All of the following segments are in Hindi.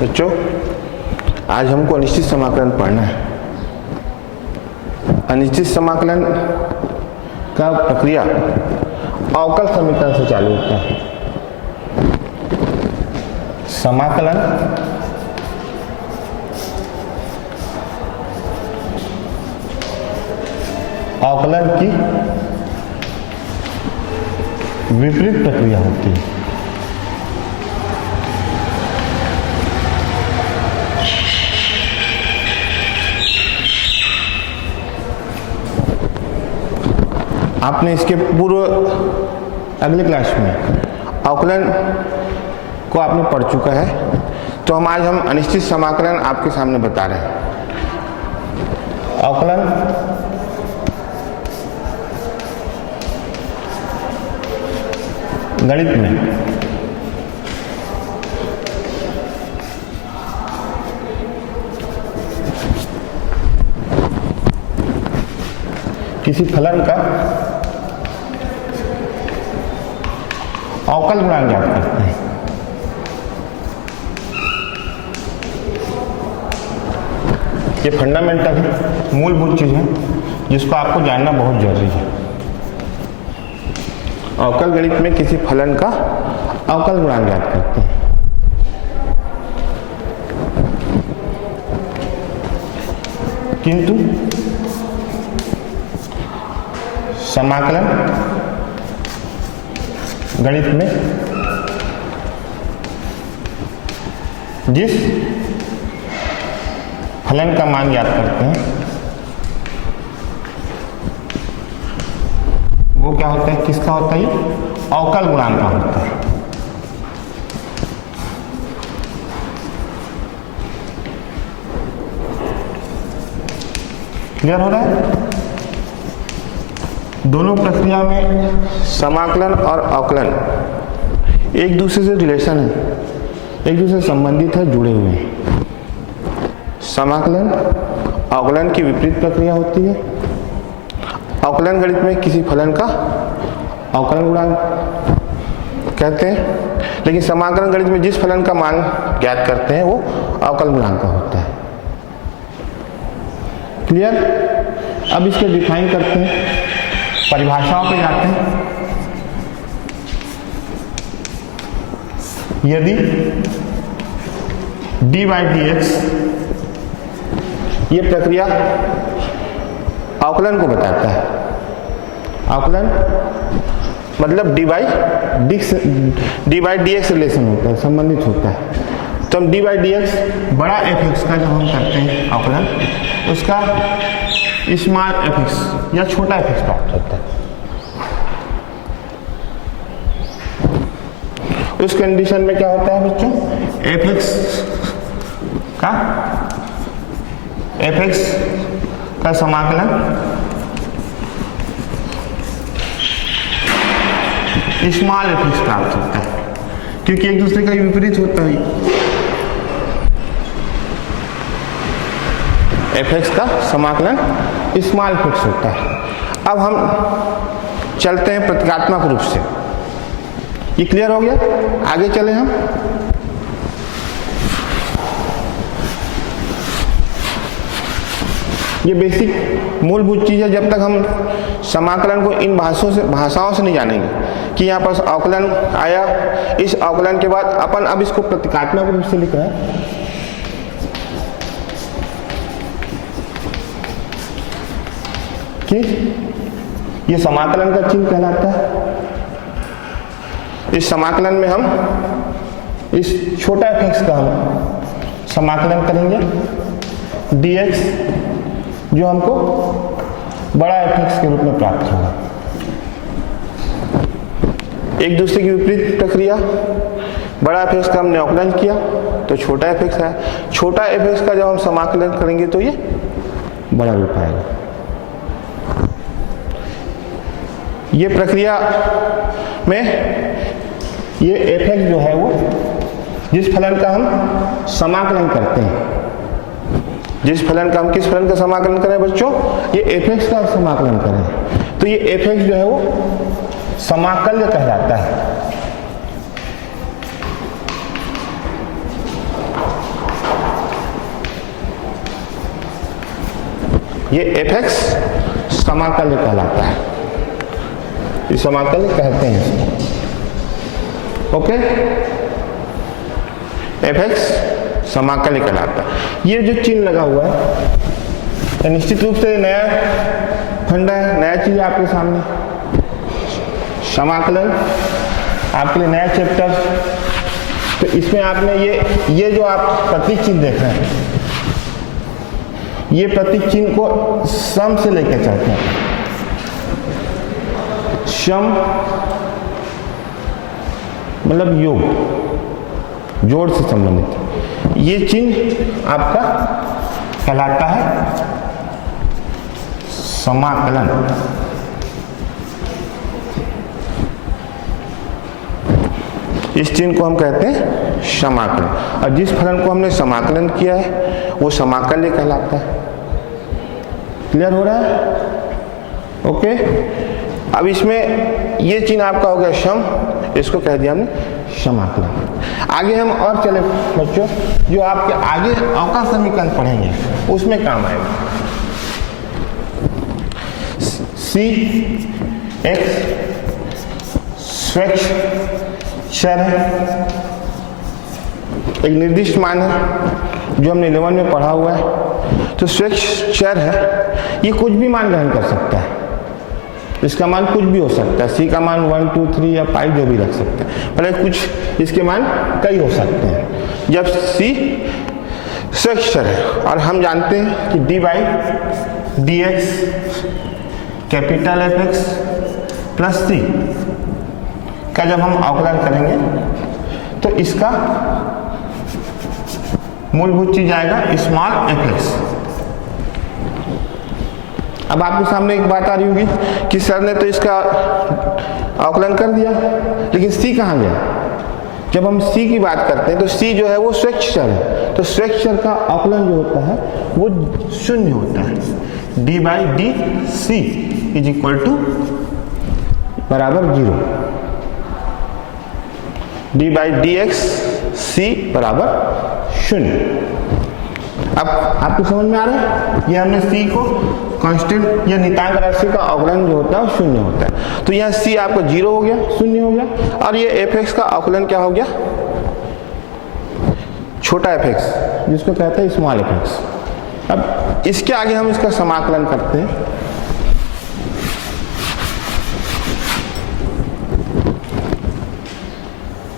बच्चों, आज हमको अनिश्चित समाकलन पढ़ना है। अनिश्चित समाकलन का प्रक्रिया अवकल समीकरण से चालू होता है। समाकलन अवकलन की विपरीत प्रक्रिया होती है। आपने इसके पूर्व अगले क्लास में अवकलन को आपने पढ़ चुका है, तो आज हम अनिश्चित समाकलन आपके सामने बता रहे हैं। अवकलन गणित में किसी फलन का अवकल गुणांक ज्ञात करते हैं। ये फंडामेंटल है, मूलभूत चीज है जिसको आपको जानना बहुत जरूरी है। अवकल गणित में किसी फलन का अवकल गुणांक ज्ञात करते हैं। किंतु समाकलन गणित में जिस फलन का मान ज्ञात करते हैं वो क्या होता है, किसका होता है? अवकल गुणांक का होता है। क्लियर हो रहा है? दोनों प्रक्रिया में समाकलन और अवकलन एक दूसरे से रिलेशन है, एक दूसरे से संबंधित है, जुड़े हुए हैं। समाकलन अवकलन की विपरीत प्रक्रिया होती है। अवकलन गणित में किसी फलन का अवकलन गुणांक कहते हैं, लेकिन समाकलन गणित में जिस फलन का मान ज्ञात करते हैं वो अवकल गुणांक का होता है। क्लियर? अब इसको डिफाइन करते हैं, परिभाषाओं पे जाते हैं। यदि dy dx ये प्रक्रिया अवकलन को बताता है। अवकलन मतलब dy dx रिलेशन होता है, संबंधित होता है। तो हम dy dx बड़ा fx का जब हम करते हैं अवकलन, उसका स्मॉल fx या छोटा fx प्राप्त होता है। उस कंडीशन में क्या होता है बच्चों? fx का समाकलन स्मॉल fx प्राप्त होता है, क्योंकि एक दूसरे का विपरीत होता है। fx का समाकलन स्मॉल fx होता है। अब हम चलते हैं प्रतीकात्मक रूप से। ये क्लियर हो गया? आगे चले हम। ये बेसिक मूलभूत चीज है। जब तक हम समाकलन को इन भाषाओं से नहीं जानेंगे कि यहाँ पर अवकलन आया, इस अवकलन के बाद अपन अब इसको प्रतीकात्मक रूप से लिख रहे हैं। कि ये समाकलन का चिन्ह कहलाता है। इस समाकलन में हम इस छोटा fx का हम समाकलन करेंगे dx, जो हमको बड़ा fx के रूप में प्राप्त होगा। एक दूसरे की विपरीत प्रक्रिया, बड़ा fx का हमने अवकलन किया तो छोटा fx है। छोटा fx का जब हम समाकलन करेंगे तो ये बड़ा रूप आएगा। ये प्रक्रिया में ये fx जो है वो जिस फलन का हम समाकलन करते हैं, जिस फलन का हम किस फलन का समाकलन करें बच्चों? ये fx का समाकलन करें, तो ये fx जो है वो समाकल्य कहलाता है। ये एफ एक्स समाकल्य कहलाता है, इस समाकल्य कहते हैं इसको। ओके, एफ एक्स समाकल्य कहलाता है। ये जो चिन्ह लगा हुआ है निश्चित रूप से नया फंडा है, नया चीज आपके सामने, समाकलन आपके लिए नया चैप्टर। तो इसमें आपने ये जो आप प्रतीक चिन्ह देख रहे हैं, ये प्रतीक चिन्ह को सम से लेकर चलते हैं। सम मतलब योग, जोड़ से संबंधित ये चिन्ह आपका कहलाता है समाकलन। इस चिन्ह को हम कहते हैं समाकलन, और जिस फलन को हमने समाकलन किया है वो समाकल्य कहलाता है। क्लियर हो रहा है? ओके, अब इसमें ये चिन्ह आपका हो गया सम, इसको कह दिया हमने समाकलन। आगे हम और चले बच्चों, जो आपके आगे अवकल समीकरण पढ़ेंगे उसमें काम आएगा। सी एक्स स्वच्छ चर है, एक निर्दिष्ट मान है जो हमने 11 में पढ़ा हुआ है। तो स्वच्छ चर है, ये कुछ भी मान ग्रहण कर सकता है, इसका मान कुछ भी हो सकता है। सी का मान 1 2 3 या पाई जो भी रख सकते हैं, मतलब कुछ इसके मान कई हो सकते हैं। जब सी स्वच्छ चर है और हम जानते हैं कि D by D X capital F X plus C का जब हम अवकलन करेंगे तो इसका मूलभूत चीज आएगा स्मॉल एफ एक्स। अब आपके सामने एक बात आ रही होगी कि सर ने तो इसका अवकलन कर दिया, लेकिन सी कहाँ गया? जब हम सी की बात करते हैं तो सी जो है वो स्वच्छ चर है, तो स्वच्छ चर का अवकलन जो होता है वो शून्य होता है। D by d c is equal to बराबर 0, d by D x c बराबर 0। अब आपको समझ में आ रहा है? ये हमने सी को कांस्टेंट या नितांक राशि का अवकलन जो होता है वो 0 होता है। तो यहाँ सी आपका 0 हो गया, 0 हो गया, और ये एफ एक्स का अवकलन क्या हो गया? छोटा एफ एक्स, जिसको कहते हैं स्मॉल एफ एक्स। अब इसके आगे हम इसका समाकलन करते हैं।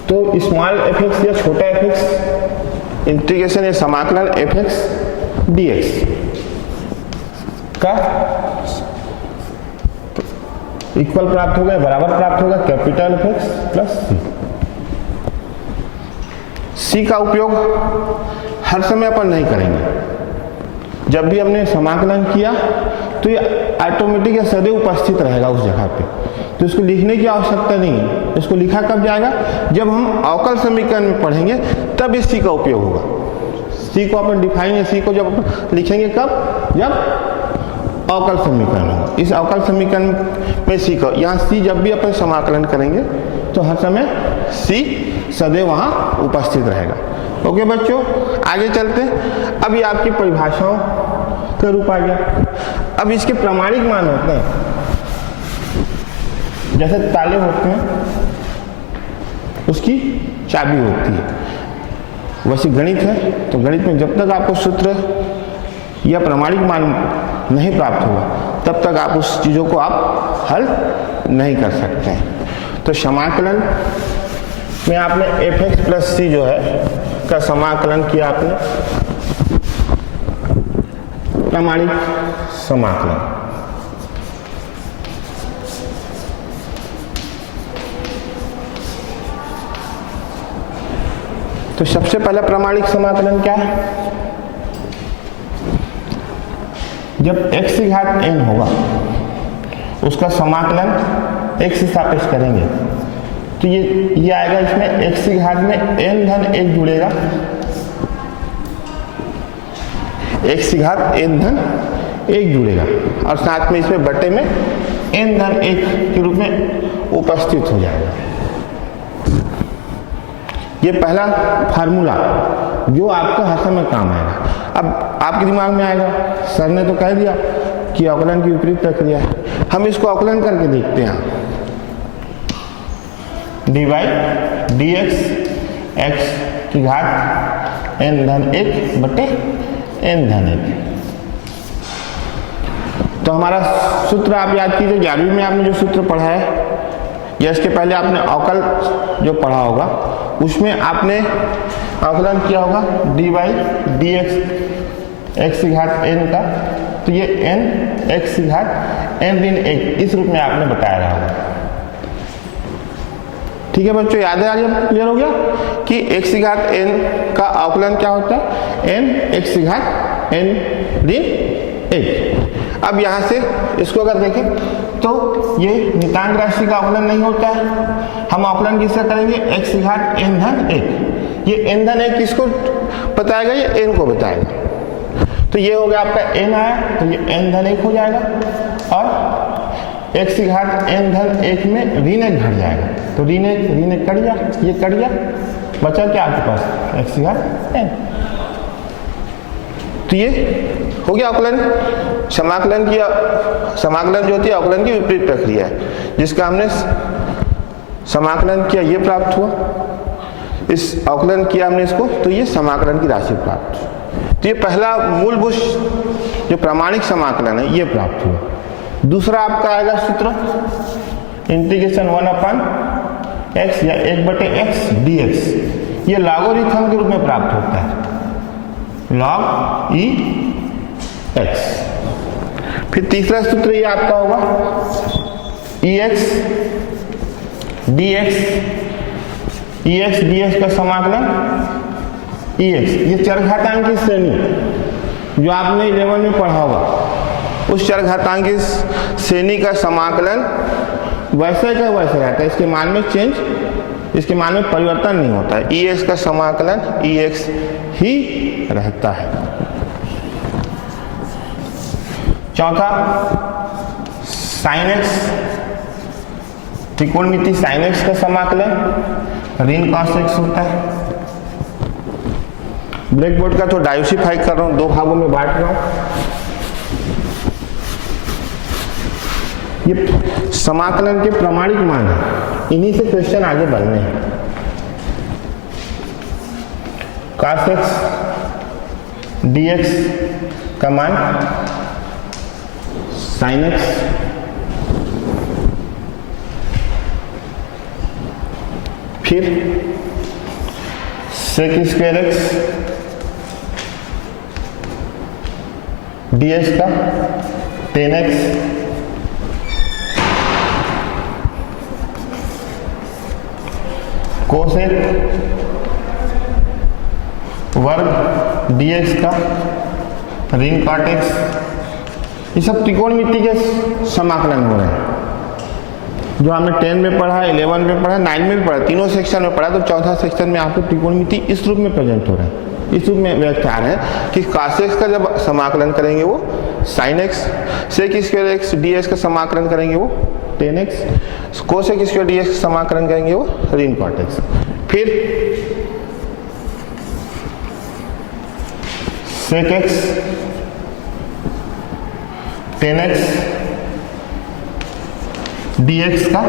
तो स्मॉल एफ एक्स या छोटा एफ एक्स इंटीग्रेशन या समाकलन एफ एक्स डी एक्स का इक्वल प्राप्त होगा, बराबर प्राप्त होगा कैपिटल एफ एक्स प्लस सी। सी का उपयोग हर समय अपन नहीं करेंगे। जब भी हमने समाकलन किया तो ये ऑटोमेटिक या सदैव उपस्थित रहेगा उस जगह पे, तो इसको लिखने की आवश्यकता नहीं है। इसको लिखा कब जाएगा? जब हम अवकल समीकरण में पढ़ेंगे तब इस सी का उपयोग होगा। सी को अपन डिफाइन या सी को जब अपन लिखेंगे कब? जब अवकल समीकरण हो। इस अवकल समीकरण में सी का, यहाँ सी जब भी अपन समाकलन करेंगे तो हर समय सी सदैव वहाँ उपस्थित रहेगा। ओके बच्चों, आगे चलते हैं। अब ये आपकी परिभाषाओं का रूप आ गया। अब इसके प्रामाणिक मान होते हैं, जैसे ताले होते हैं उसकी चाबी होती है, वैसे गणित है। तो गणित में जब तक आपको सूत्र या प्रामाणिक मान नहीं प्राप्त होगा तब तक आप उस चीज़ों को आप हल नहीं कर सकते हैं। तो समाकलन में आपने एफ एक्स प्लस सी जो है का समाकलन किया आपने, प्रामाणिक समाकलन। तो सबसे पहला प्रामाणिक समाकलन क्या है? जब x की घात n होगा उसका समाकलन x से सापेक्ष करेंगे तो ये आएगा, इसमें x की घात में n धन 1 जुड़ेगा, x की घात n धन 1 जुड़ेगा, और साथ में इसमें बटे में n धन 1 के रूप में उपस्थित हो जाएगा। ये पहला फार्मूला जो आपका हर समय काम आएगा। अब आपके दिमाग में आएगा सर ने तो कह दिया कि अवकलन की विपरीत प्रक्रिया है, हम इसको अवकलन करके देखते हैं। dy dx x की घात n धन 1 बटे n धन 1। तो हमारा सूत्र आप याद कीजिए, 11वीं में आपने जो सूत्र पढ़ा है या इसके पहले आपने अवकल जो पढ़ा होगा उसमें आपने अवकलन किया होगा dy dx x की घात n का, तो ये n x की घात n ऋण 1 इस रूप में आपने बताया रहा होगा। ठीक है बच्चों, याद है? आज क्लियर हो गया कि x की घात n का अवकलन क्या होता है, n x की घात n ऋण 1। अब यहां से इसको अगर देखें तो ये नितांक राशि का अवकलन नहीं होता है, हम अवकलन किससे करेंगे, x की घात n धन 1। ये n धन 1 किसको बताएगा, ये n को बताएगा। तो ये हो गया आपका n आया, तो ये n धन 1 हो जाएगा और x की घात n धन 1 में ऋण 1 घट जाएगा, तो ऋण 1 कट गया, ये कट गया, बचा क्या आपके पास, x की घात n। तो ये हो गया अवकलन। समाकलन जो होती है अवकलन की विपरीत प्रक्रिया है, जिसका हमने समाकलन किया ये प्राप्त हुआ, इस अवकलन किया हमने इसको, तो ये समाकलन की राशि प्राप्त हुई। तो ये पहला मूलभूत जो प्रामाणिक समाकलन है ये प्राप्त हुआ। दूसरा आपका आएगा सूत्र इंटीग्रेशन 1/x या 1/x dx, ये लॉगरिथम के रूप में प्राप्त होता है, log e x। फिर तीसरा सूत्र ये आपका होगा ex dx का समाकलन ex, ये चरघातांक की श्रेणी जो आपने 11 में पढ़ा होगा, उस चरघातांक की श्रेणी का समाकलन वैसे का वैसे रहता है, इसके मान में चेंज, इसके मान में परिवर्तन नहीं होता है, ex का समाकलन ex ही रहता है। चौथा sin x, त्रिकोणमिति sin x का समाकलन ऋण cos x होता है। ब्लैक बोर्ड का तो डाइवर्सिफाई कर रहा हूं, 2 भागों में बांट रहा हूं। ये समाकलन के प्रमाणिक मान है, इन्हीं से क्वेश्चन आगे बढ़ने हैं। cos x dx का मान sin x फिर sec स्क्वायर x dx का tan x कोसेक वर्ग dx का ऋण cot x, ये सब त्रिकोणमिति के समाकलन हो रहे हैं जो हमने 10 में पढ़ा, 11 में पढ़ा, 9 में भी पढ़ा, तीनों सेक्शन में पढ़ा। तो चौथा सेक्शन में आपको त्रिकोणमिति इस रूप में प्रेजेंट हो रहा है, इस रूप में व्याख्यान है कि cos x का जब समाकलन करेंगे वो sin x, sec square x dx का समाकलन करेंगे वो tan x, cosec square dx का समाकलन करेंगे वो ऋण cot x। फिर sec x tan x dx का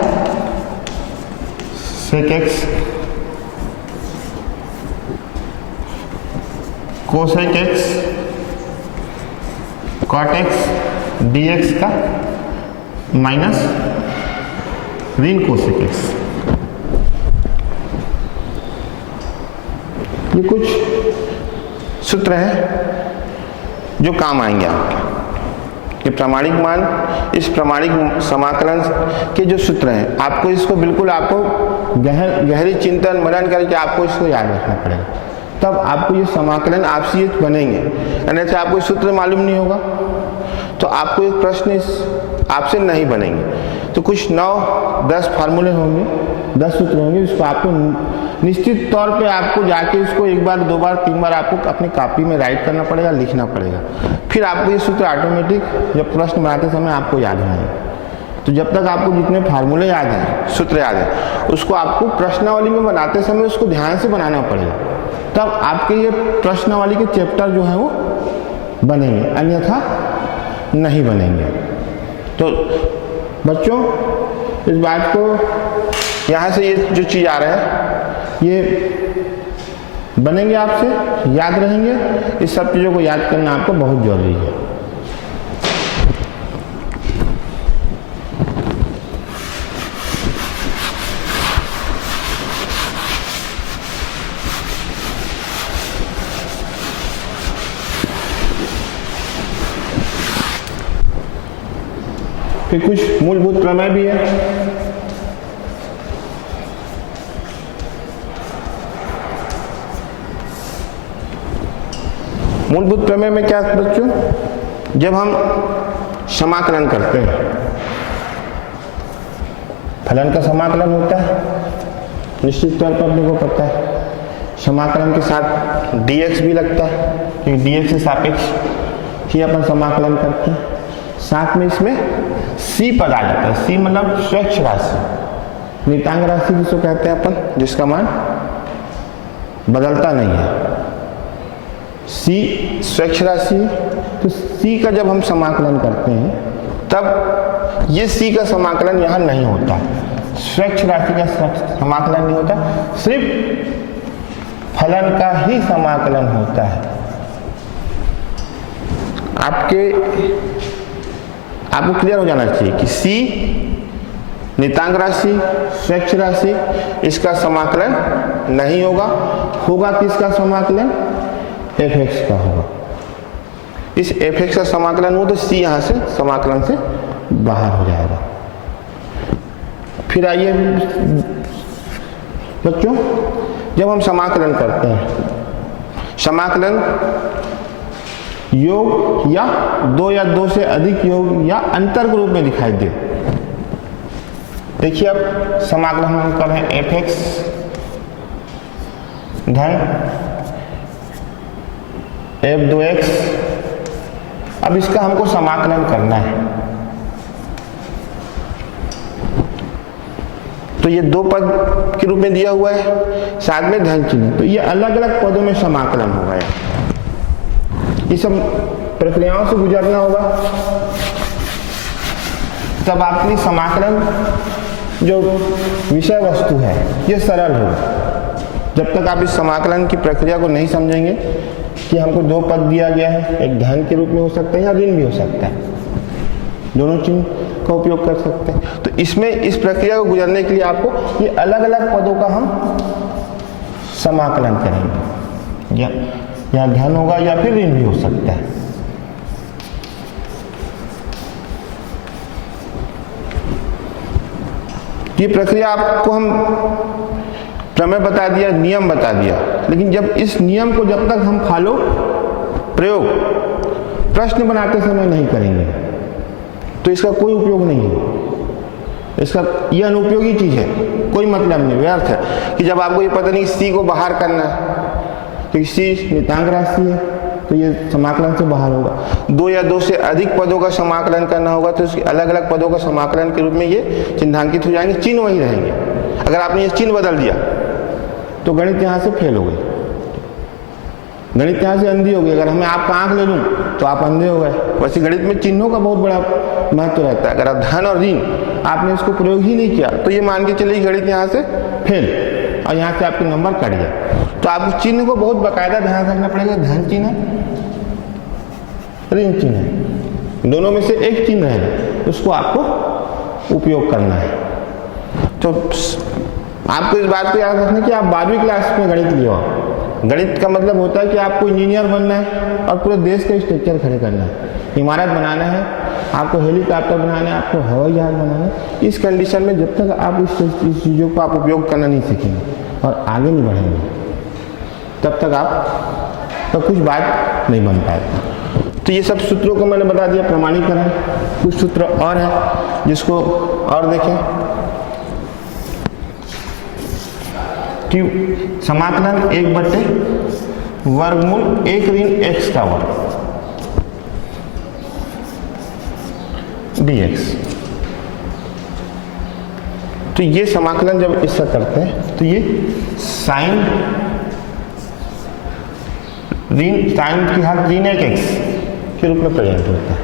sec x cosec x cot x dx का माइनस ऋण cosec x। ये कुछ सूत्र हैं जो काम आएंगे आपके। ये प्रामाणिक मान, इस प्रामाणिक समाकलन के जो सूत्र हैं, आपको इसको बिल्कुल आपको गहरी चिंतन मनन करके आपको इसको याद रखना पड़ेगा, तब आपको ये समाकलन आपसे ये बनेंगे। अन्यथा आपको सूत्र मालूम नहीं होगा तो आपको एक प्रश्न आपसे नहीं बनेंगे। तो कुछ 9-10 फार्मूले होंगे, 10 सूत्र होंगे, जिसको आपको निश्चित तौर पे आपको जाके इसको 1 बार 2 बार 3 बार आपको अपनी कॉपी में राइट करना पड़ेगा, लिखना पड़ेगा। फिर आपको ये सूत्र ऑटोमेटिक जब प्रश्न बनाते समय आपको याद रहेंगे। तो जब तक आपको जितने फार्मूले याद हैं, सूत्र याद है, उसको आपको प्रश्नावली में बनाते समय उसको ध्यान से बनाना पड़ेगा, तब आपके ये प्रश्नावली के चैप्टर जो है वो बनेंगे, अन्यथा नहीं बनेंगे। तो बच्चों इस बात को, यहाँ से ये जो चीज़ आ रहा है ये बनेंगे, आपसे याद रहेंगे। इस सब चीज़ों को याद करना आपको बहुत जरूरी है। फिर कुछ मूलभूत प्रमेय भी है। मूलभूत प्रमेय में क्या है बच्चों, जब हम समाकलन करते हैं, फलन का समाकलन होता है, निश्चित तौर पर अपने को पता है। समाकलन के साथ dx भी लगता है, क्योंकि dx से सापेक्ष ही अपन समाकलन करते हैं। साथ में इसमें c पद आ जाता है। c मतलब स्वच्छ राशि, नियतांक राशि जिसको कहते हैं अपन, जिसका मान बदलता नहीं है। c स्वच्छ राशि, तो c का जब हम समाकलन करते हैं तब ये c का समाकलन यहाँ नहीं होता, स्वच्छ राशि का समाकलन नहीं होता, सिर्फ फलन का ही समाकलन होता है। आपको क्लियर हो जाना चाहिए कि c नियतांक राशि, स्वच्छ राशि, इसका समाकलन नहीं होगा। होगा किसका समाकलन? fx का होगा। इस fx का समाकलन हो तो c यहाँ से समाकलन से बाहर हो जाएगा। फिर आइए बच्चों, जब हम समाकलन करते हैं, समाकलन योग या दो से अधिक योग या अंतर के रूप में दिखाई दे। देखिए अब समाकलन हम कर रहे हैं fx धन f2x। अब इसका हमको समाकलन करना है, तो ये दो पद के रूप में दिया हुआ है, साथ में धन चिन्ह, तो ये अलग अलग पदों में समाकलन होगा। ये सब प्रक्रियाओं से गुजरना होगा, तब आपकी समाकलन जो विषय वस्तु है ये सरल होगा। जब तक आप इस समाकलन की प्रक्रिया को नहीं समझेंगे कि हमको दो पद दिया गया है, एक धन के रूप में हो सकता है या ऋण भी हो सकता है, दोनों चिन्ह का उपयोग कर सकते हैं। तो इसमें इस प्रक्रिया को गुजरने के लिए आपको ये अलग अलग पदों का हम समाकलन करेंगे, या धन होगा या फिर ऋण भी हो सकता है। ये प्रक्रिया आपको हम प्रमेय बता दिया, नियम बता दिया, लेकिन जब इस नियम को जब तक हम फॉलो, प्रयोग प्रश्न बनाते समय नहीं करेंगे तो इसका कोई उपयोग नहीं है। इसका यह अनुपयोगी चीज है, कोई मतलब नहीं, व्यर्थ है। कि जब आपको ये पता नहीं c को बाहर करना है, तो c नियतांक राशि है तो ये समाकलन से बाहर होगा। दो या दो से अधिक पदों का समाकलन करना होगा तो इसके अलग अलग पदों का समाकलन के रूप में ये चिन्हांकित हो जाएंगे, चिन्ह वही रहेंगे। अगर आपने ये चिन्ह बदल दिया तो गणित यहाँ से फेल हो गई, गणित यहाँ से अंधी हो गई। अगर मैं आपका आंख ले लूँ तो आप अंधे हो गए। वैसे गणित में चिन्हों का बहुत बड़ा महत्व रहता है। अगर आप धन और ऋण आपने इसको प्रयोग ही नहीं किया तो ये मान के चलिए गणित यहाँ से फेल, और यहाँ से आपके नंबर कट गया। तो आपको चिन्ह को बहुत बाकायदा ध्यान रखना पड़ेगा। धन चिन्ह, ऋण चिन्ह, दोनों में से एक चिन्ह है, उसको आपको उपयोग करना है। तो आपको इस बात को याद रखना कि आप 12वीं क्लास में गणित लिए हो। गणित का मतलब होता है कि आपको इंजीनियर बनना है और पूरे देश का स्ट्रक्चर खड़े करना है, इमारत बनाना है, आपको हेलीकॉप्टर बनाना है, आपको हवाई जहाज बनाना है। इस कंडीशन में जब तक आप इस चीज़ों को आप उपयोग करना नहीं सीखेंगे और आगे नहीं बढ़ेंगे, तब तक आप तो कुछ बात नहीं बन पाएगा। तो ये सब सूत्रों को मैंने बता दिया, प्रमाणीकरण। कुछ सूत्र और है जिसको और देखें कि समाकलन 1/वर्गमूल 1 ऋण x का वर्ग dx। तो ये समाकलन जब इससे करते हैं तो ये साइन की हर ऋण 1x के रूप में प्रेजेंट होता है,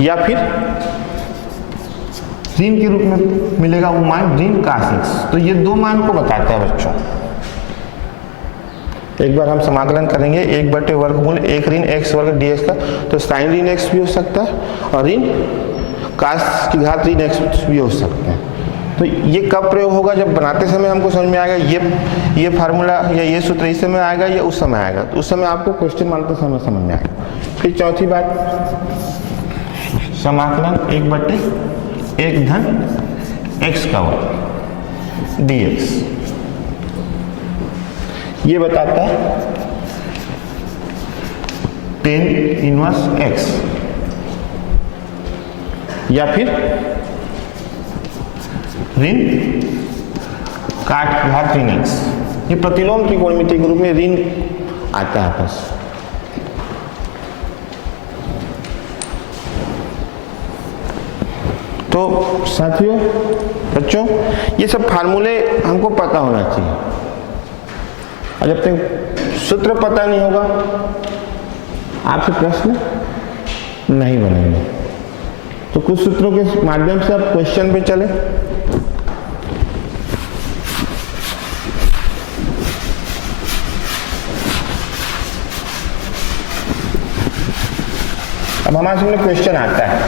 या फिर ऋण के रूप में मिलेगा वो मान ऋण cos x। तो ये दो मान को बताता है बच्चों। एक बार हम समाकलन करेंगे 1/वर्गमूल 1 ऋण x वर्ग dx का, तो sin ऋण x भी हो सकता है और ऋण cos की घात ऋण x भी हो सकते हैं। तो ये कब प्रयोग होगा? जब बनाते समय हमको समझ में आएगा ये फार्मूला या ये सूत्र इस समय आएगा या उस समय आएगा, तो उस समय आपको क्वेश्चन बनाते समय समझ में आएगा। फिर चौथी बात, समाकलन 1/1 धन x का वर्ग dx, ये बताता है tan इनवर्स x, या फिर ऋण काट की घात ऋण x। ये प्रतिलोम त्रिकोणमिति के रूप में ऋण आता है बस। तो साथियों बच्चों, ये सब फार्मूले हमको पता होना चाहिए, और जब तक सूत्र पता नहीं होगा आपसे प्रश्न नहीं बनेंगे। तो कुछ सूत्रों के माध्यम से आप क्वेश्चन पे चले। अब हमारे सामने क्वेश्चन आता है,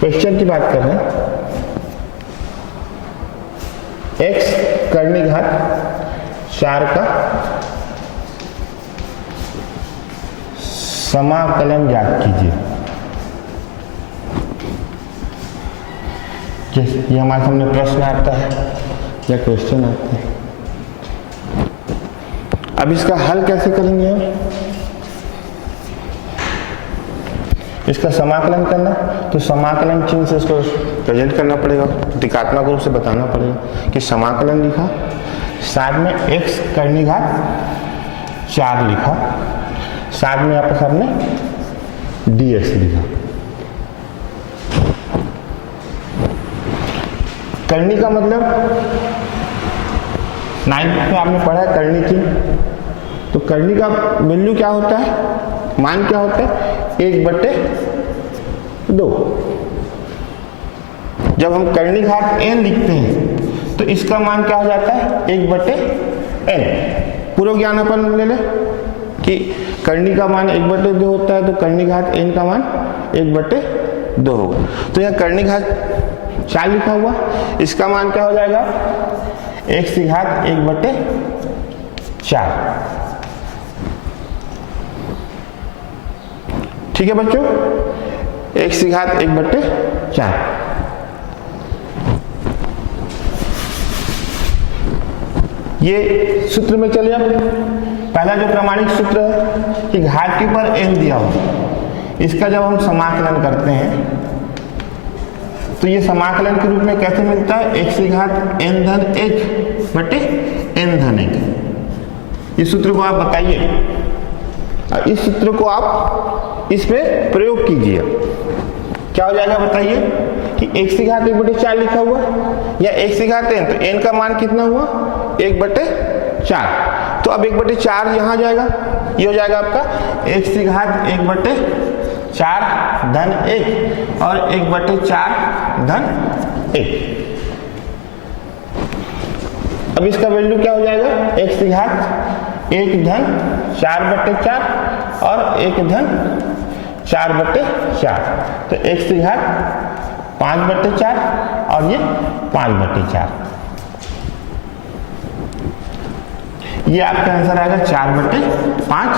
क्वेश्चन की बात कर रहे हैं, x करनी घात 4 का समाकलन ज्ञात कीजिए। ये हमारे सामने प्रश्न आता है या क्वेश्चन आता है। अब इसका हल कैसे करेंगे हम? इसका समाकलन करना, तो समाकलन चिन्ह से इसको प्रेजेंट करना पड़ेगा, प्रतीकात्मक रूप से बताना पड़ेगा कि समाकलन लिखा, साथ में x करनी घात 4 लिखा, साथ में आपके सामने dx लिखा। करनी का मतलब 9th में आपने पढ़ा है करनी चिन्ह। तो करनी का वैल्यू क्या होता है, मान क्या होता है? 1/2। जब हम करनी घात n लिखते हैं तो इसका मान क्या हो जाता है? 1/n। पूर्व ज्ञान अपन ले ले कि करनी का मान 1/2 होता है, तो करनी घात n का मान 1/2 होगा। तो यहाँ करनी घात 4 लिखा हुआ, इसका मान क्या हो जाएगा? x की घात 1/4। ठीक है बच्चों, x की घात 1/4। ये सूत्र में चले अब पहला जो प्रमाणिक सूत्र है कि घात के ऊपर n दिया हो, इसका जब हम समाकलन करते हैं तो ये समाकलन के रूप में कैसे मिलता है? x की घात n धन 1 बटे n धन 1। इस सूत्र को आप बताइए, इस सूत्र को आप इस पे प्रयोग कीजिए, क्या हो जाएगा बताइए? कि x की घात 1/4 लिखा हुआ या x की घात n, तो n का मान कितना हुआ? 1/4। तो अब 1/4 यहाँ जाएगा, ये हो जाएगा आपका x की घात 1/4 धन 1 और 1/4 धन 1। अब इसका वैल्यू क्या हो जाएगा? x की घात 1 धन 4/4 और 1 धन 4/4। तो x की घात 5/4 और ये 5/4। ये आपका आंसर आएगा 4/5,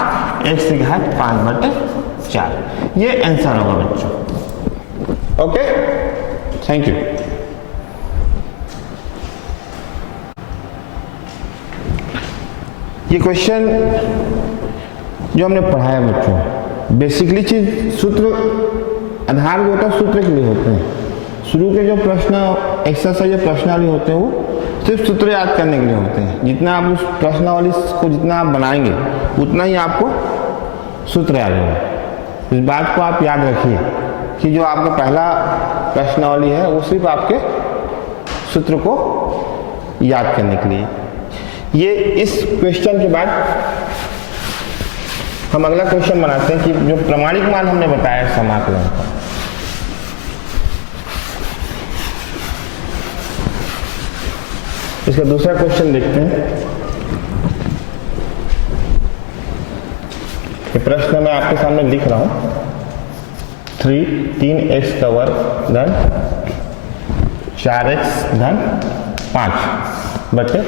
x की घात 5/4। ये आंसर होगा बच्चों। Okay, thank you. ये क्वेश्चन जो हमने पढ़ाया बच्चों, बेसिकली चीज सूत्र आधारभूत सूत्र के लिए होते हैं। शुरू के जो प्रश्न एक्सरसाइज प्रश्नावली होते हैं वो सिर्फ सूत्र याद करने के लिए होते हैं। जितना आप उस प्रश्नावली को जितना आप बनाएंगे उतना ही आपको सूत्र याद होगा। इस बात को आप याद रखिए कि जो आपका पहला प्रश्नावली है वो सिर्फ आपके सूत्र को याद करने के लिए। ये इस क्वेश्चन के बाद हम अगला क्वेश्चन बनाते हैं कि जो प्रमाणिक मान हमने बताया समाकलन का, इसका दूसरा क्वेश्चन देखते हैं। ये प्रश्न मैं आपके सामने लिख रहा हूं। 3x का वर्ग धन 4x धन 5 बटे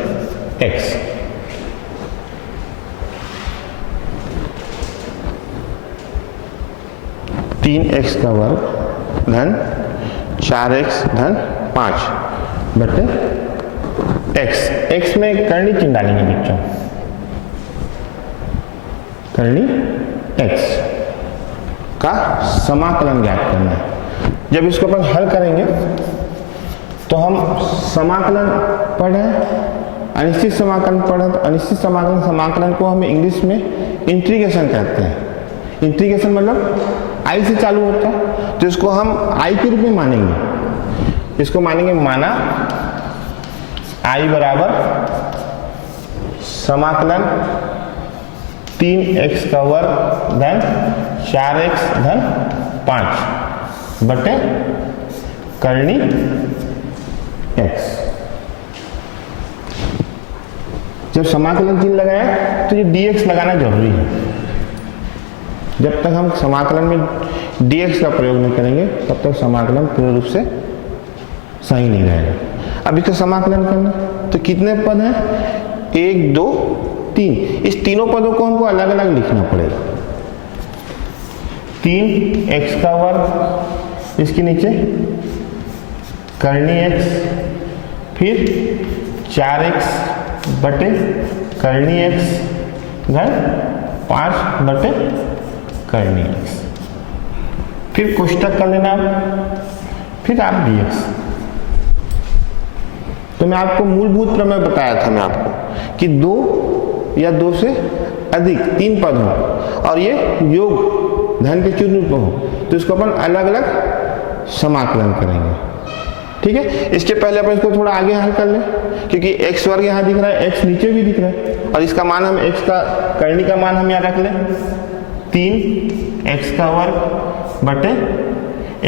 x। तीन एक्स का वर्ग धन 4x धन 5 बटे x। x में करनी चिन्ह डालेंगे बच्चों, करनी x का समाकलन ज्ञात करना है। जब इसको अपन हल करेंगे तो हम समाकलन पढ़ रहे हैं, अनिश्चित समाकलन पढ़ रहे हैं। तो अनिश्चित समाकलन को हम इंग्लिश में इंटीग्रेशन कहते हैं। इंटीग्रेशन मतलब आई से चालू होता है, तो इसको हम आई के रूप में मानेंगे। इसको मानेंगे माना आई बराबर समाकलन 3x का वर्ग धन 4x धन 5 बटे करनी x। जब समाकलन चिन्ह लगाया तो ये dx लगाना जरूरी है। जब तक हम समाकलन में dx का प्रयोग नहीं करेंगे तब तक समाकलन पूर्ण रूप से सही नहीं रहेगा। अब इसका समाकलन करना तो कितने पद हैं? 1 2 3। इस तीनों पदों को हमको अलग अलग लिखना पड़ेगा। 3x का वर्ग, इसके नीचे करनी x, फिर 4x बटे करनी x धन 5 बटे करनी x। फिर कोष्टक कर लेना, फिर आप dx। तो मैं आपको मूलभूत प्रमेय बताया था मैं आपको कि 2 या 2 से अधिक 3 पद हो और ये योग धन के चिन्ह रूप हो तो इसको अपन अलग अलग समाकलन करेंगे। ठीक है, इसके पहले अपन इसको थोड़ा आगे हल कर लें, क्योंकि x वर्ग यहाँ दिख रहा है, x नीचे भी दिख रहा है और इसका मान हम x का करनी का मान हम यहाँ रख लें 3x का वर्ग बटे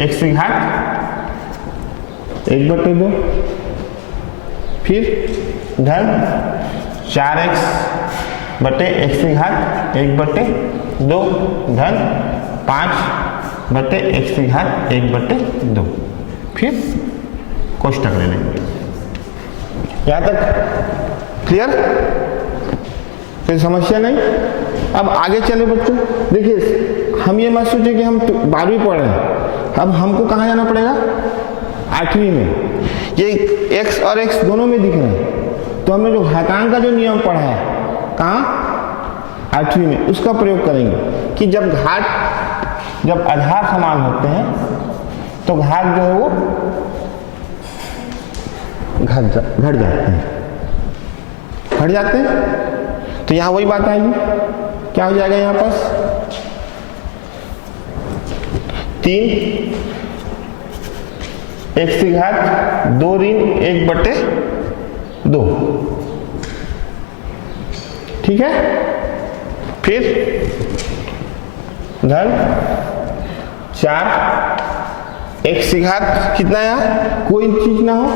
x की घात 1 बटे 2, फिर धन 4x बटे x की घात 1 बटे 2 धन 5 बटे x की घात 1 बटे 2। फिर कोष्टक ले लेंगे। यहाँ तक क्लियर? कोई समस्या नहीं? अब आगे चले बच्चों। देखिए हम ये मत सोचें कि हम 12वीं पढ़ रहे हैं, अब हमको कहाँ जाना पड़ेगा? 8वीं में। ये x और x दोनों में दिख रहे हैं, तो हमने जो घातांक का जो नियम पढ़ा है कहाँ? 8वीं में, उसका प्रयोग करेंगे कि जब आधार समान होते हैं तो घात जो है वो घट जाते हैं। तो यहाँ वही बात आएगी, क्या हो जाएगा यहाँ पास? 3 x की घात 2 ऋण 1 बटे 2। ठीक है, फिर धन 4 x की घात कितना है? कोई चीज ना हो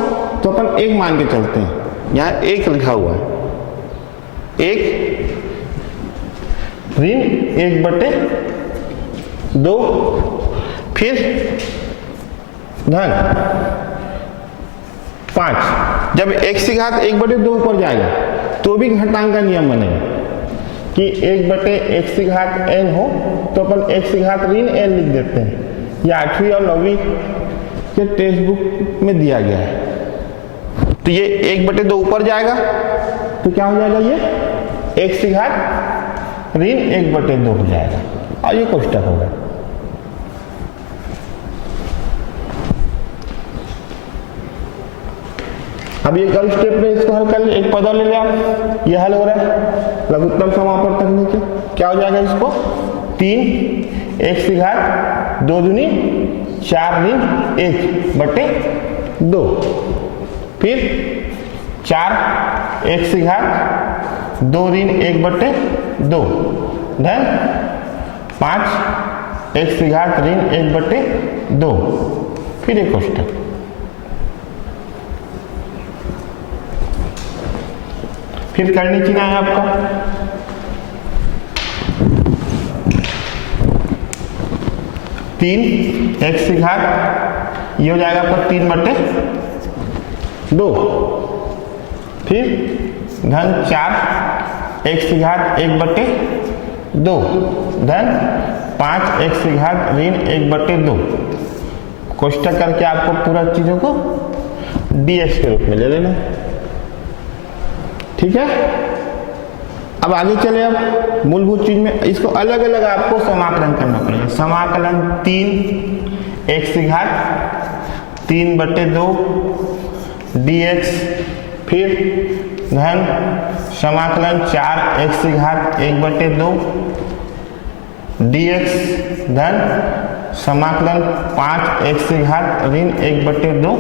तो अपन 1 मान के चलते हैं। यहाँ 1 लिखा हुआ है, 1 ऋण 1 बटे 2, फिर धन 5। जब x की घात 1 बटे 2 ऊपर जाएगा तो भी घटांक का नियम बनेगा कि 1 बटे x की घात n हो तो अपन x की घात ऋण n लिख देते हैं। ये 8वीं और 9वीं के टेक्स्ट बुक में दिया गया है। तो ये 1 बटे 2 ऊपर जाएगा तो क्या हो जाएगा? ये x की घात ऋण 1 बटे 2 हो जाएगा और ये कोष्टक होगा। अब एक और स्टेप में इसको हल कर ले, एक पद और ले लिया, ये हल हो रहा है लघुत्तम समापन तकनीक है। क्या हो जाएगा इसको 3 x की घात 2 दूनी 4 ऋण 1 बटे 2, फिर 4 x की घात 2 ऋण 1 बटे 2 धन 5 x की घात ऋण 1 बटे 2, फिर एक कोष्टक। फिर करनी चिन्ह है आपका 3 x की घात, ये हो जाएगा आपका 3 बटे 2, फिर धन 4 x की घात 1 बटे 2 धन 5 x की घात ऋण 1 बटे 2, कोष्टक करके आपको पूरा चीजों को dx के रूप में ले लेना। ठीक है, अब आगे चले। अब मूलभूत चीज में इसको अलग अलग आपको समाकलन करना पड़ेगा। समाकलन 3 x की घात 3 बटे 2 dx, फिर धन समाकलन 4 x की घात 1 बटे 2 dx, धन समाकलन 5 x की घात ऋण 1 बटे 2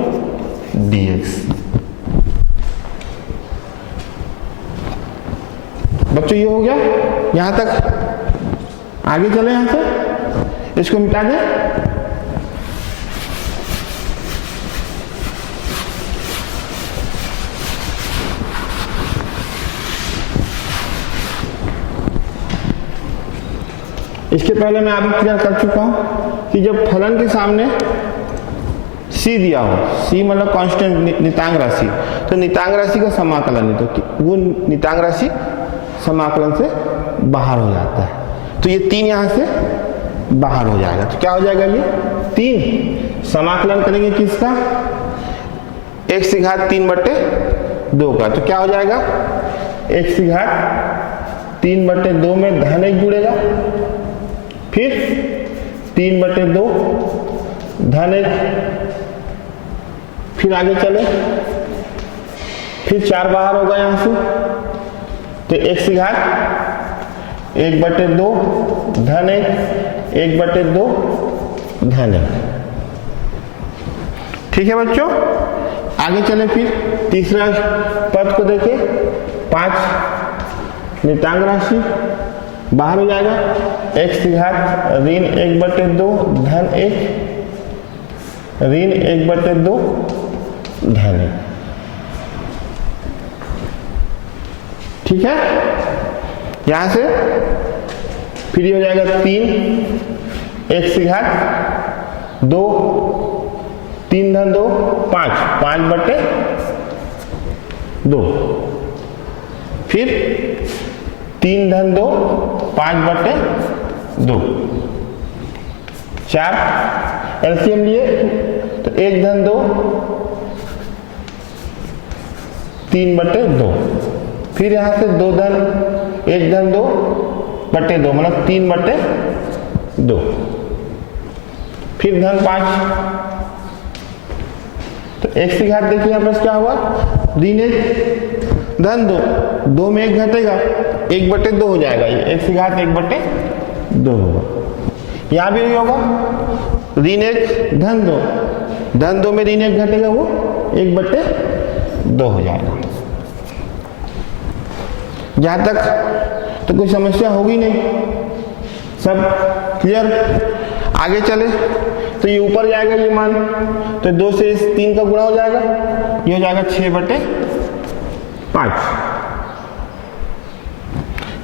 dx। बच्चों ये हो गया यहां तक। आगे चले, यहां से इसको मिटा दें। इसके पहले मैं आपको क्लियर कर चुका हूं कि जब फलन के सामने c दिया हो, c मतलब कांस्टेंट नितांक राशि, तो नितांक राशि का समाकलन है तो वो नितांक राशि समाकलन से बाहर हो जाता है। तो ये 3 यहां से बाहर हो जाएगा। तो क्या हो जाएगा ये 3, समाकलन करेंगे किसका x की घात 3 बटे 2 का, तो क्या हो जाएगा x की घात 3 बटे 2 में धन 1 जुड़ेगा, फिर 3 बटे 2 धन 1, फिर आगे चले, फिर 4 बाहर होगा यहां से, तो x की घात 1 बटे 2 धन 1 बटे 2 धन 1। ठीक है बच्चों, आगे चले। फिर तीसरा पद को देखें, 5 नितांक राशि बाहर हो जाएगा, x की घात ऋण 1 बटे 2 धन 1 ऋण 1 बटे 2 धन 1। ठीक है, यहां से फिर ये हो जाएगा 3 x की घात 2 3 धन 2 5 बटे 2, फिर 3 धन 2 5 बटे 2, 4 एलसीएम लिए तो 1 धन 2 3 बटे 2, फिर यहां से 2 धन 1 धन 2 बटे 2 मतलब 3 बटे 2, फिर धन 5, तो x की घात देखिए यहां पर क्या हुआ ऋण 1 धन 2 में 1 घटेगा 1 बटे 2 हो जाएगा, ये x की घात 1 बटे 2 होगा। यहां भी होगा ऋण 1 धन 2 में ऋण 1 घटेगा, वो 1 बटे 2 हो जाएगा। यहां तक तो कोई समस्या होगी नहीं, सब क्लियर। आगे चले तो ये ऊपर जाएगा ये मान, तो 2 से 3 का गुणा हो जाएगा, ये हो जाएगा 6 बटे 5,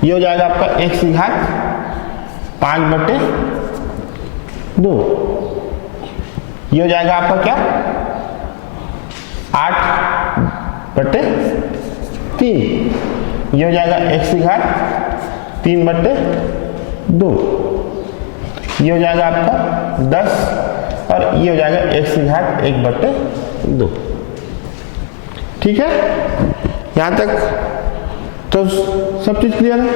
ये हो जाएगा आपका x की घात 5 बटे 2, ये हो जाएगा आपका क्या 8 बटे 3, ये हो जाएगा x की घात 3 बटे 2, ये हो जाएगा आपका 10 और ये हो जाएगा x की घात 1 बटे 2। ठीक है, यहां तक तो सब चीज क्लियर है।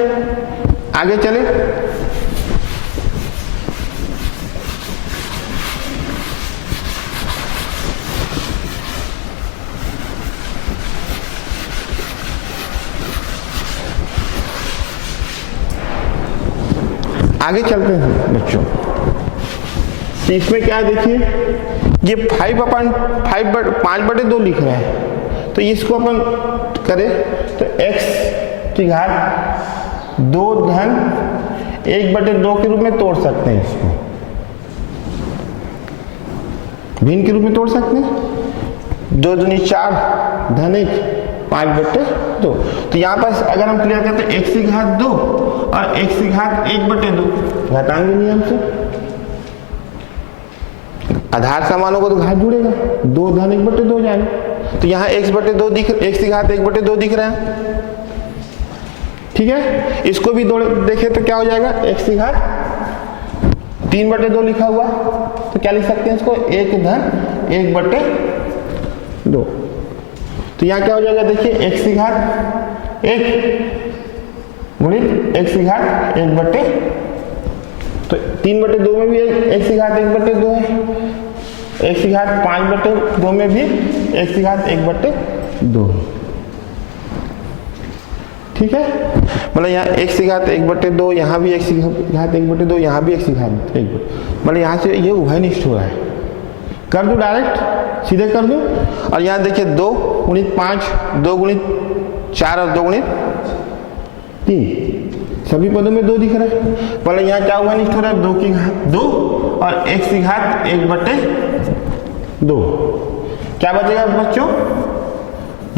आगे चले, आगे चलते हैं बच्चों। तो इसमें क्या देखिए, ये 5/2 लिख रहा है, तो इसको अपन करें तो x की घात 2 धन 1/2 के रूप में तोड़ सकते हैं, इसको भिन्न के रूप में तोड़ सकते हैं। 2 दूनी 4 धन 1 5/2। तो यहाँ पर अगर हम क्लियर करते हैं x की घात 2 और x की घात 1/2 घातांकीय नियम से आधार समान होगा तो घात जुड़ेगा, 2 धन 1/2 हो जाएगा। तो यहाँ x/2 x की घात 1/2 दिख रहा है, ठीक है। इसको भी देखे तो क्या हो जाएगा, x की घात 3/2 लिखा हुआ, तो क्या लिख सकते हैं इसको, 1 धन 1/2। तो यहाँ क्या हो जाएगा, देखिए x की घात 1 गुणित x की घात 1/2, तो 3/2 में भी x की घात 1/2 है, x की घात 5/2 में भी x की घात 1/2 है, ठीक है। मतलब यहाँ x की घात 1/2, यहाँ भी x की घात 1/2, यहाँ भी x की घात 1/2, मतलब यहाँ से ये उभयनिष्ठ हो रहा है। कर दूं डायरेक्ट, सीधे कर दूं। और यहाँ देखिए 2 गुणित 5, 2 गुणित 4 और 2 गुणित 3, सभी पदों में 2 दिख रहा है। मतलब यहाँ क्या उभयनिष्ठ हो रहा है, 2 की घात 2 और x की घात 1/2। क्या बचेगा बच्चों,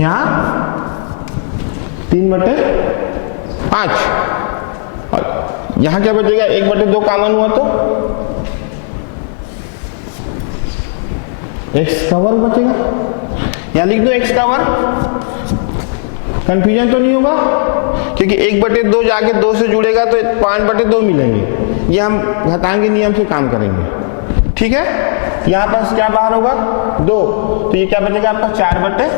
यहाँ 3/5 और यहाँ क्या बचेगा, 1/2 कॉमन हुआ तो x का वर्ग बचेगा। यहाँ लिख दो x का वर्ग, कंफ्यूजन तो नहीं होगा, क्योंकि 1/2 जाके 2 से जुड़ेगा तो 5/2 मिलेंगे। ये हम घातांकीय नियम से काम करेंगे, ठीक है। यहाँ पास क्या बाहर होगा 2, तो ये क्या बचेगा आपका 4/3,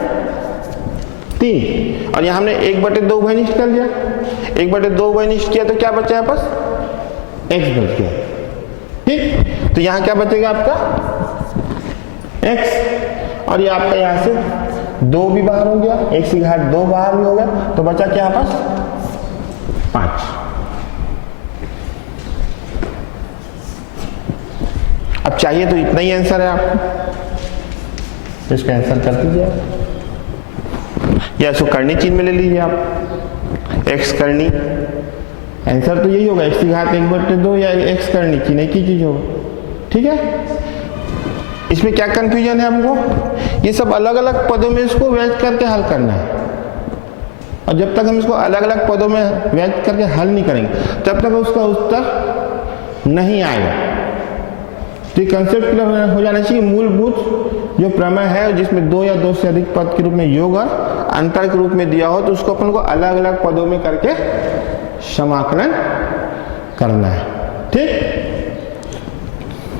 और यहाँ हमने 1/2 उभयनिष्ठ कर लिया, 1/2 उभयनिष्ठ किया तो क्या बचा है पास, x बच गया, ठीक। तो यहाँ क्या बचेगा आपका x, और ये आपका यहाँ से 2 भी बाहर हो गया, x की घात 2 बाहर भी हो गया, तो बचा क्या पास 5। अब चाहिए तो इतना ही आंसर है आपको, इसका आंसर कर दीजिए, या इसको करनी चीज में ले लीजिए आप, x करनी, आंसर तो यही होगा, x की घात 1/2 या x करनी चीज, एक ही चीज होगा, ठीक है। इसमें क्या कंफ्यूजन है हमको, ये सब अलग अलग पदों में इसको व्यक्त करके हल करना है, और जब तक हम इसको अलग अलग पदों में व्यक्त करके हल नहीं करेंगे तब तक उसका उत्तर नहीं आएगा। तो ये कंसेप्ट क्लियर हो जाना चाहिए। मूलभूत जो प्रमेय है जिसमें 2 या 2 से अधिक पद के रूप में योग और अंतर के रूप में दिया हो, तो उसको अपन को अलग अलग पदों में करके समाकलन करना है,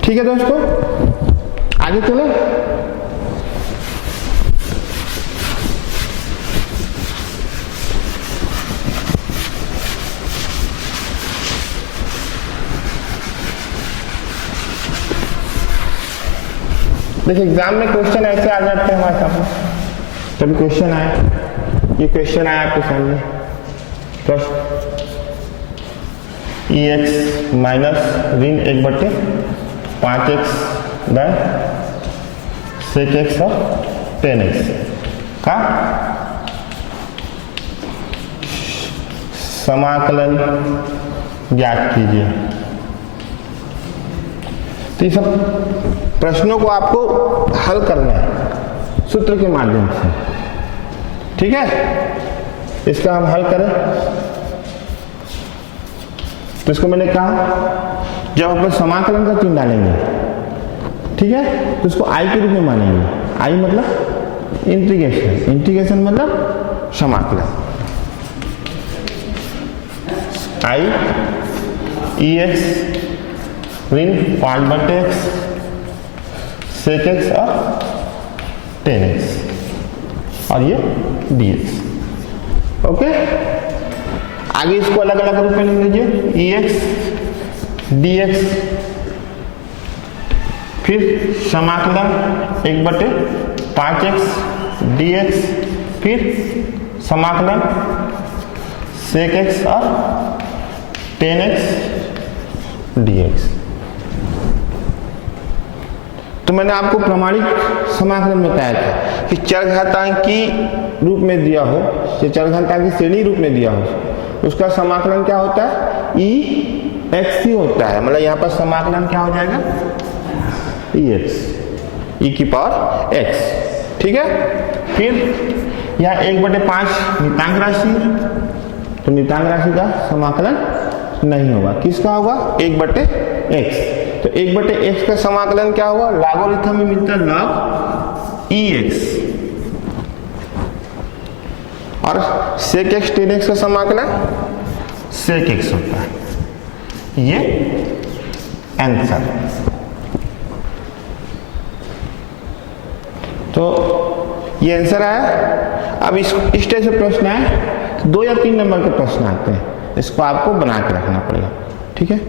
ठीक है दोस्तों। आगे चलो, देखिए एग्जाम में क्वेश्चन ऐसे आ जाते हैं हमारे सामने, कभी क्वेश्चन आया, ये क्वेश्चन आया आपके सामने, प्रश्न EX माइनस ऋण 1/5x बाय sec x और tan x का समाकलन ज्ञात कीजिए। तो ये सब प्रश्नों को आपको हल करना है सूत्र के माध्यम से, ठीक है। इसका हम हल करें तो इसको मैंने कहा जब अपन समाकलन का चिन्ह डालेंगे, ठीक है, तो इसको i के रूप में मानेंगे। i मतलब इंटीग्रेशन, इंटीग्रेशन मतलब समाकलन। i EX ऋण 5/x sec x और tan x और ये dx, ओके। आगे इसको अलग अलग रूप में लिख लीजिए, EX dx, फिर समाकलन 1/5x dx, फिर समाकलन sec x और tan x dx। तो मैंने आपको प्रमाणिक समाकलन बताया था कि चरघातांक की रूप में दिया हो या चरघातांक की श्रेणी रूप में दिया हो, उसका समाकलन क्या होता है, ई एक्स ही होता है। मतलब यहाँ पर समाकलन क्या हो जाएगा, ई एक्स, ई की पावर एक्स। ठीक है। फिर यहाँ 1/5 नितांक राशि, तो नितांक राशि का समाकलन नहीं होगा, किसका होगा, 1/x। तो 1/x का समाकलन क्या होगा, लॉगरिथम में मिलता है log ex, और sec x tan x का समाकलन sec x होता है। ये आंसर। तो ये आंसर आया। अब इस टाइप से प्रश्न है, 2 या 3 नंबर के प्रश्न आते हैं, इसको आपको बना के रखना पड़ेगा। ठीक है।